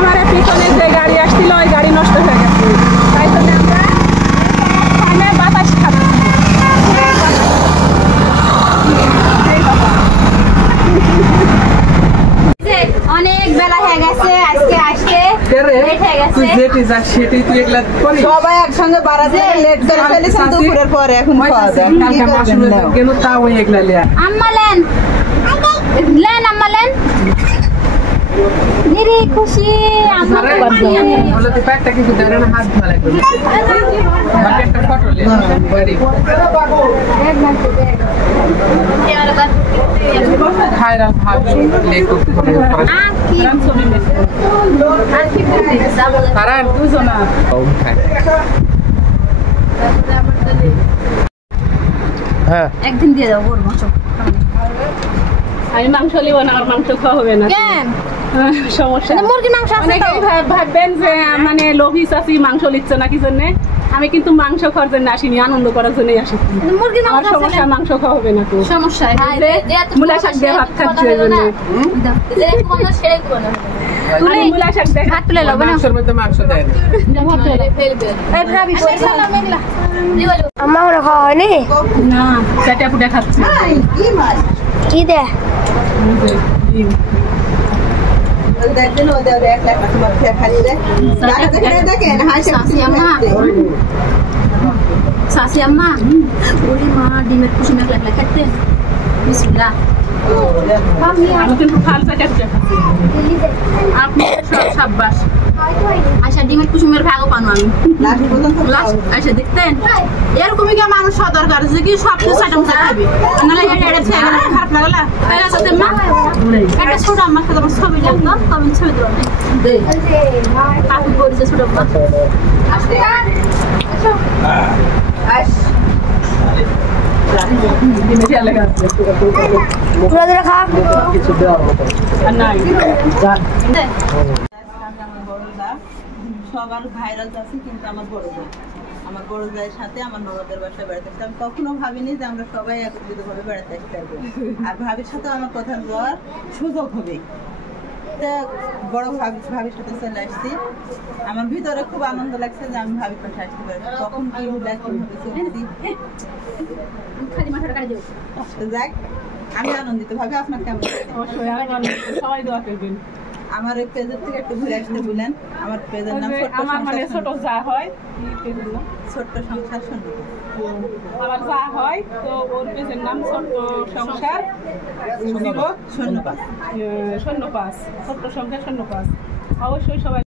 আমার পিছনে যে গাড়ি আসছিল ওই গাড়ি নষ্ট হয়ে গেছে, তাই জন্য আমরা বাতাস খাচ্ছি। অনেক বেলা হয়ে গেছে, আজকে আসতে লেট হয়ে গেছে। সবাই একসঙ্গে বাড়াতে লেট করে ফেলেছেন দুপুরের পরে, এখন খাওয়া যায়। আম্মা লেন লেন, আম্মা লেন নিরি খুশি আম্মা একদিন দিয়ে দাও ওর মাংস। আমি মাংস নিব না, আমার মাংস খাওয়া হবে না। কেন সমস্যা মুরগির মাংস আছে তো। ভাববেন যে মানে লোভী চাষি মাংস নিচ্ছে না কি জন্য? আমি কিন্তু মাংস খাওয়ার জন্য আসিনি, আনন্দ করার জন্যই আসি। মুরগির মাংস সমস্যা, মাংস খাওয়া হবে না তো। সমস্যা মূলা শাক দিয়ে ভাত খাচ্ছি এই জন্য। মূলা শাক দিয়ে ভাত তুলে লো না, মাংস দেয় আম্মা ওরা খাওয়া হয়নি না, চাটা পুটা খাচ্ছি। কি দে দেখেন ওদের এক লাখ তোমার দেখেন শাশি আম্মা ওরে মা ডিমের কুসুম এক লাখ খাইতে বিসমিল্লাহ। আমি কিন্তু খালসা খাচ্ছি। আপনি সব সাব্বাস। আচ্ছা ডিমের কুসুমের ভাগও পানো আমি লাস্ট। আচ্ছা দেখতেন এরকমই কি মানুষ দরকার যে কি সব কিছু সাইডে মুছে খাবে, নাহলে এটা ছেড়ে গেলে খারাপ লাগলা। তাই আছে মা একটা ছোট আম্মার সাথে আমার ছবি লাগতো, কমেন্ট ছবি দেবো কাকু করেছে ছোট আম্মা। সবার ভাইরাল আছে, কিন্তু আমার বড় ভাইয়ের সাথে আমার ননদের বাসায় বেড়াতে আসছে। আমি কখনো ভাবিনি যে আমরা সবাই একত্রিত ভাবে বেড়াতে আসতে পারবো, আর ভাবির সাথে আমার কথা বলার সুযোগ হবে। বড় ভাবির সাথে চলে আসছি, আমার ভিতরে খুব আনন্দ লাগছে যে আমি ভাবির পাশে আসতে পারি। তখন কি চলেছি যাক, আমি আনন্দিত। ভাবি আপনার কেমন? সবাই দোয়া করবেন। আমার এই পেজের থেকে একটু ঘুরে আসতে বলেন। আমার পেজের নাম আমার মানে ছোট যা হয়, ছোট্ট সংসার শুনবো। আমার যা হয় তো ওর পেজের নাম ছোট্ট সংসার 05 ছোট্ট সংসার 05। অবশ্যই সবাই